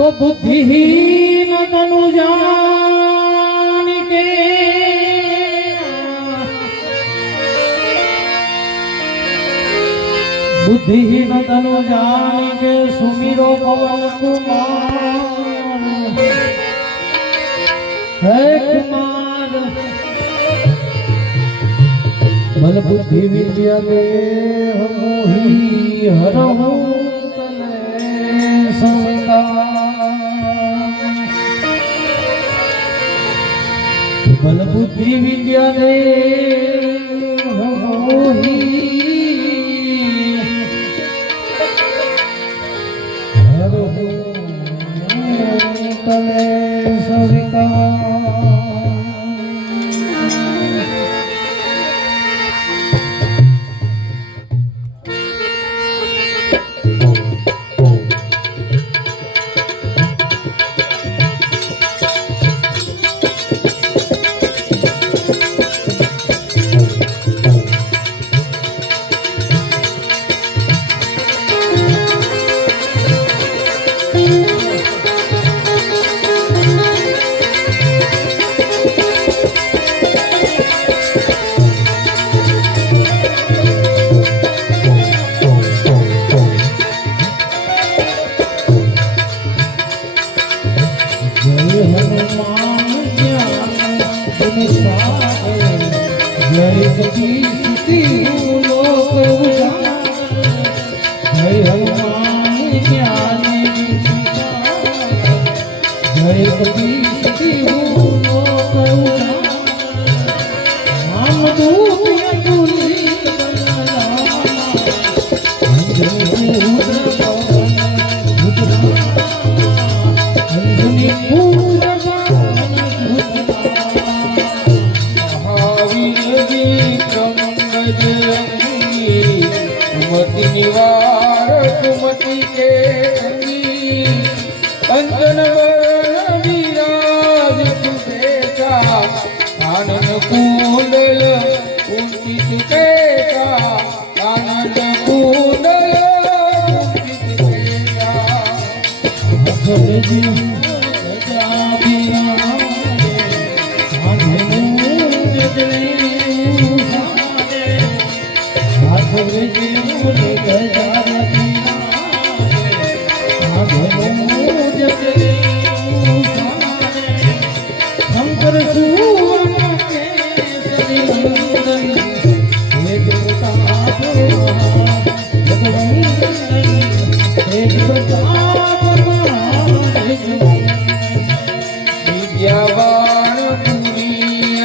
तो बुद्धिहीन तनु जान के बुद्धिहीन तनु जान के सुमिरो पवन कुमार है कुमार बल बुद्धि विद्या दे मोही हरहु बल बुद्धि विद्या दे मोही हरहु तले सविका जय कपीसती लोक जय हनुमान ज्ञान जय कपीसती लोक राम दूत तुलसी सुमति निवार सुमति के कंचन वरण विराज सुशेषा कानन कुंडल कुंचित केशा कानन कुंडल कुंचित केशा शंकर सुवन के सरिवंदन एक प्रताप एक प्रताप विद्यावान पूरी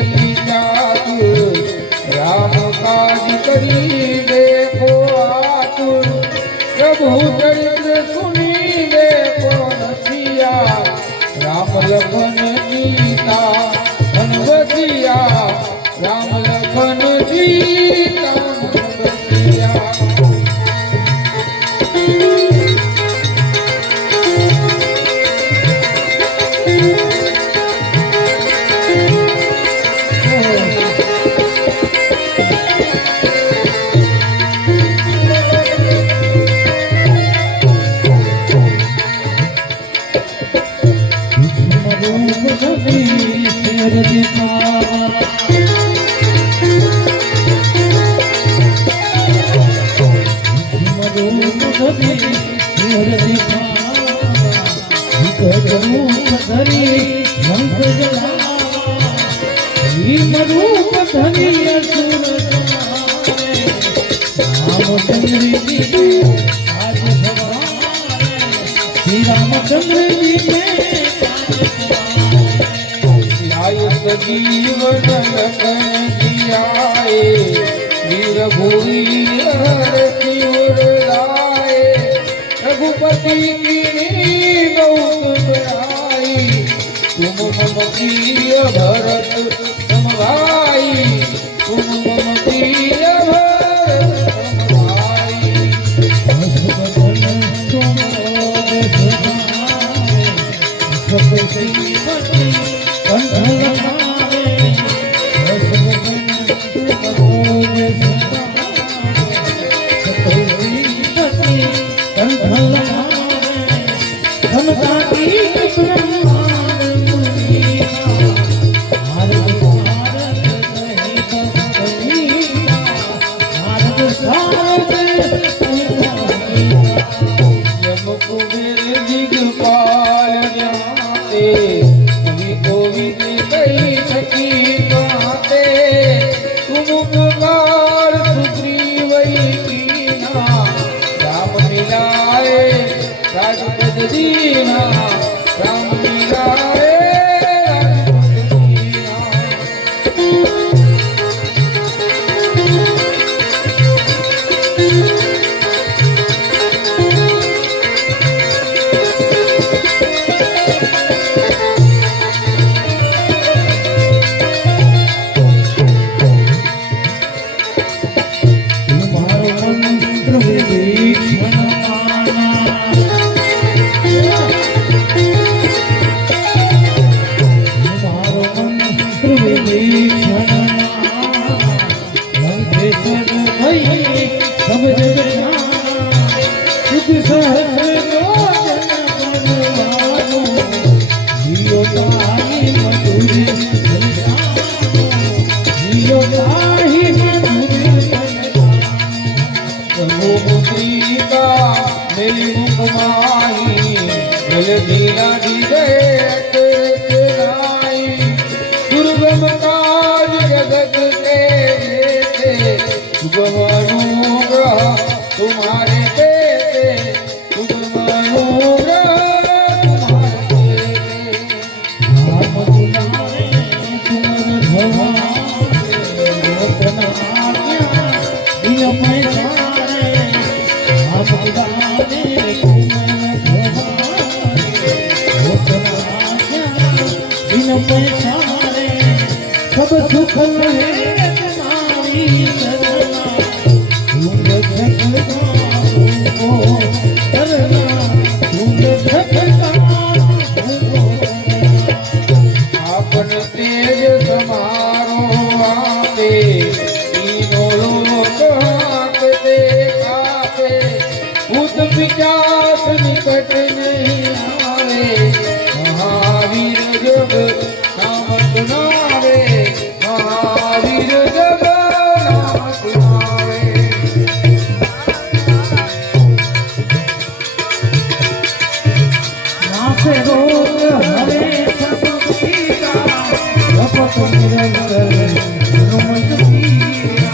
अति चातुर राम काज करी देखो आतुर प्रभु चरित्र सुनी देखो रसिया राम लखन सीता हनुमतिया राम लखन सीता हनुमतिया रूप धनी असुर रामचंद्र जी आज श्री रामचंद्र जी जीवन लखन जियाए वीर भूरी हर सिर लाए रघुपति की बहुत बड़ाई तुम मम प्रिय भरत समभाई तुम मम प्रिय भरत समभाई समता की લીલાએ રાજપદ દીના રામ લીલાએ રાજપદ દીના મારો મંત્ર વિભીષણ મારો મંત્ર વિભીષણ લંકેશ્વર ભઈ સબ જગ સુખ સહસ્ર જીઓ તારી મધુરી જીઓ તારી મધુરી सीता मेरी मुख माही जल्दी लाडी गए दुर्गम काज जगत के जेते सुगम अनुग्रह तुम्हारे देते सुगम अनुग्रह तुम्हारे देते राम बुलाए तुमर भवन दिया पैसा सब सुख रहे तुम्हारी आपन तेज समारो आते तीनों लोक हांकते कापे भूत पिशाच निकट नहीं आवे महावीर जग नाम सुनावे महावीर जग नाम सुनावे नासे रोग हरे सब पीरा जपत निरंतर हनुमत पीरा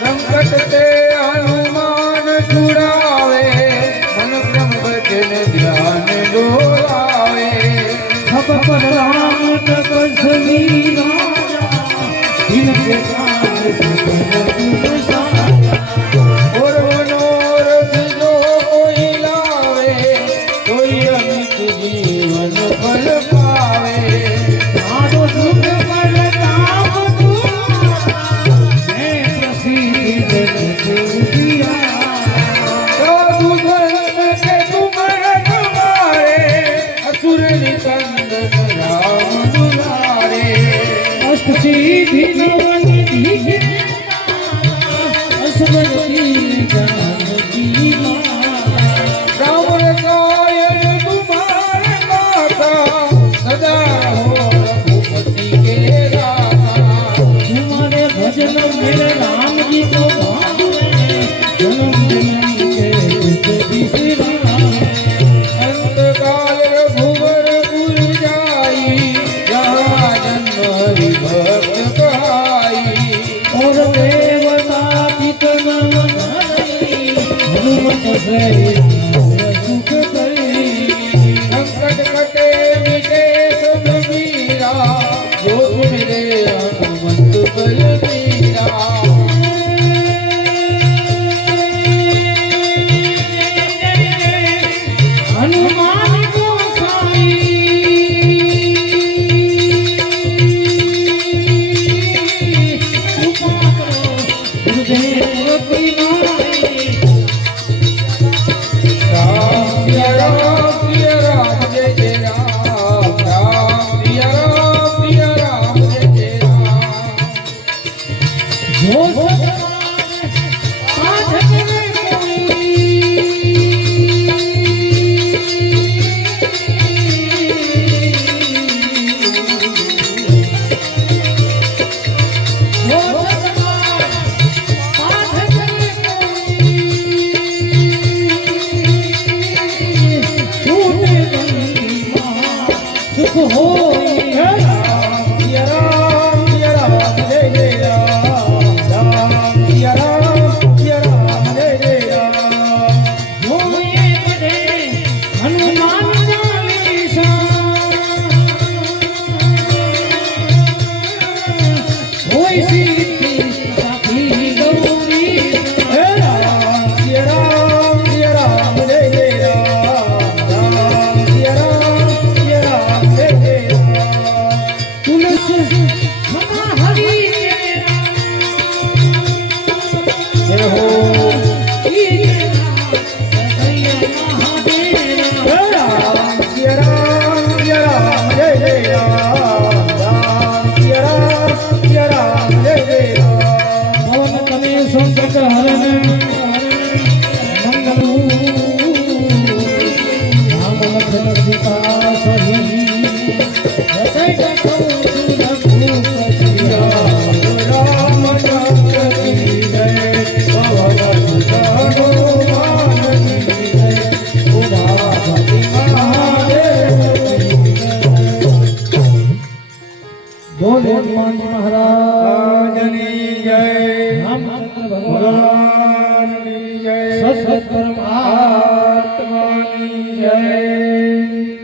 संकट ते हनुमान छुड़ावे मन क्रम भजन ध्यान डोलावे सब पर राम तपस्वी राजा इनके काज सकल और मनोरथ जो कोई लावे कोई अमित जीवन फल पावे साधु सुख पर काम तुम्हारा मैं प्रसिद्धि जगत उजियारा साधु संत के तुम तुम्हारे असुर निकंदन राम दुलारे अष्ट सिद्धि नवन निधि असवती जानकी माता रावण कायल तुम्हारे माता सदा हो रघुपति के दाता तुम्हारे भजन मेरे राम जी को भावे जन्म जन्म के दुख बिसराए अंतकाल रघुवर पुर जाई जहाँ जन्म हरि भक्त कहाई और देवता पितर नवनाई हनुमत से सुख करी संकट कटे मिटे सब मीरा जो मेरे हनुमंत बलबीरा हनुमान गोसाई कृपा करो गुरुदेव की माई राम सिया राम जय जय राम राम सिया राम जय जय राम जो पाठ करे सुख होई है राम सिया राम जय जय राम राम सिया राम जय जय राम होई હરણ મંગલું રામ લખન સીતા સહી જય જય કહું રઘુપતિ રામ રામ જગતી જય પવન સુધારો માનવી જય ઉમાપતિ મહાદેવ બોલે હનુમાન મહારાજની જય રામચંદ્ર ભગવાનની જય સદગત પરમ